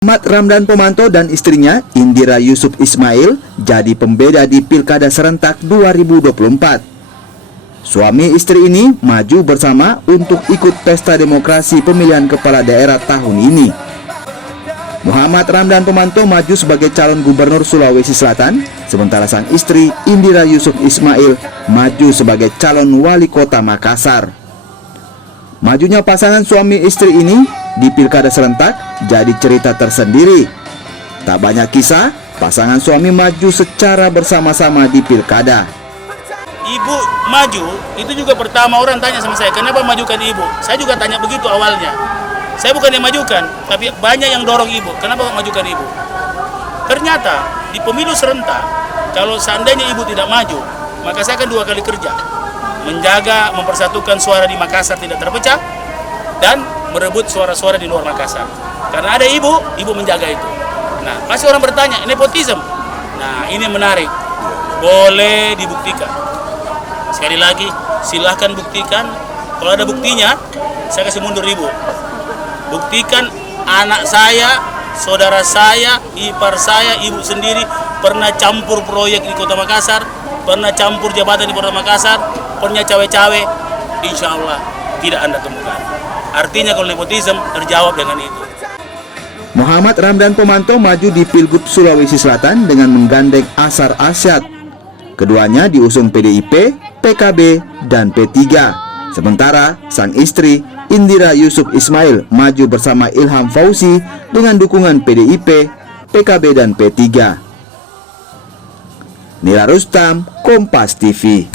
Muhammad Ramdan Pomanto dan istrinya Indira Yusuf Ismail jadi pembeda di Pilkada serentak 2024. Suami istri ini maju bersama untuk ikut pesta demokrasi pemilihan kepala daerah tahun ini. Muhammad Ramdan Pomanto maju sebagai calon gubernur Sulawesi Selatan, sementara sang istri Indira Yusuf Ismail maju sebagai calon wali kota Makassar. Majunya pasangan suami istri ini di pilkada serentak jadi cerita tersendiri. Tak banyak kisah, pasangan suami maju secara bersama-sama di pilkada. Ibu maju, itu juga pertama orang tanya sama saya, kenapa majukan ibu? Saya juga tanya begitu awalnya. Saya bukan yang majukan, tapi banyak yang dorong ibu. Kenapa majukan ibu? Ternyata di pemilu serentak, kalau seandainya ibu tidak maju, maka saya akan 2 kali kerja. Menjaga, mempersatukan suara di Makassar tidak terpecah, dan merebut suara-suara di luar Makassar. Karena ada ibu menjaga itu. Nah, pasti orang bertanya, nepotisme. Nah, ini menarik. Boleh dibuktikan. Sekali lagi, silahkan buktikan. Kalau ada buktinya, saya kasih mundur ibu. Buktikan anak saya, saudara saya, ipar saya, ibu sendiri pernah campur proyek di Kota Makassar, pernah campur jabatan di Kota Makassar, pernah cawe-cawe, insya Allah tidak Anda temukan. Artinya kalau nepotisme terjawab dengan itu. Muhammad Ramdan Pomanto maju di Pilgub Sulawesi Selatan dengan menggandeng Asar Asyad. Keduanya diusung PDIP, PKB, dan P3. Sementara sang istri Indira Yusuf Ismail maju bersama Ilham Fauzi dengan dukungan PDIP, PKB, dan P3. Nila Rustam, Kompas TV.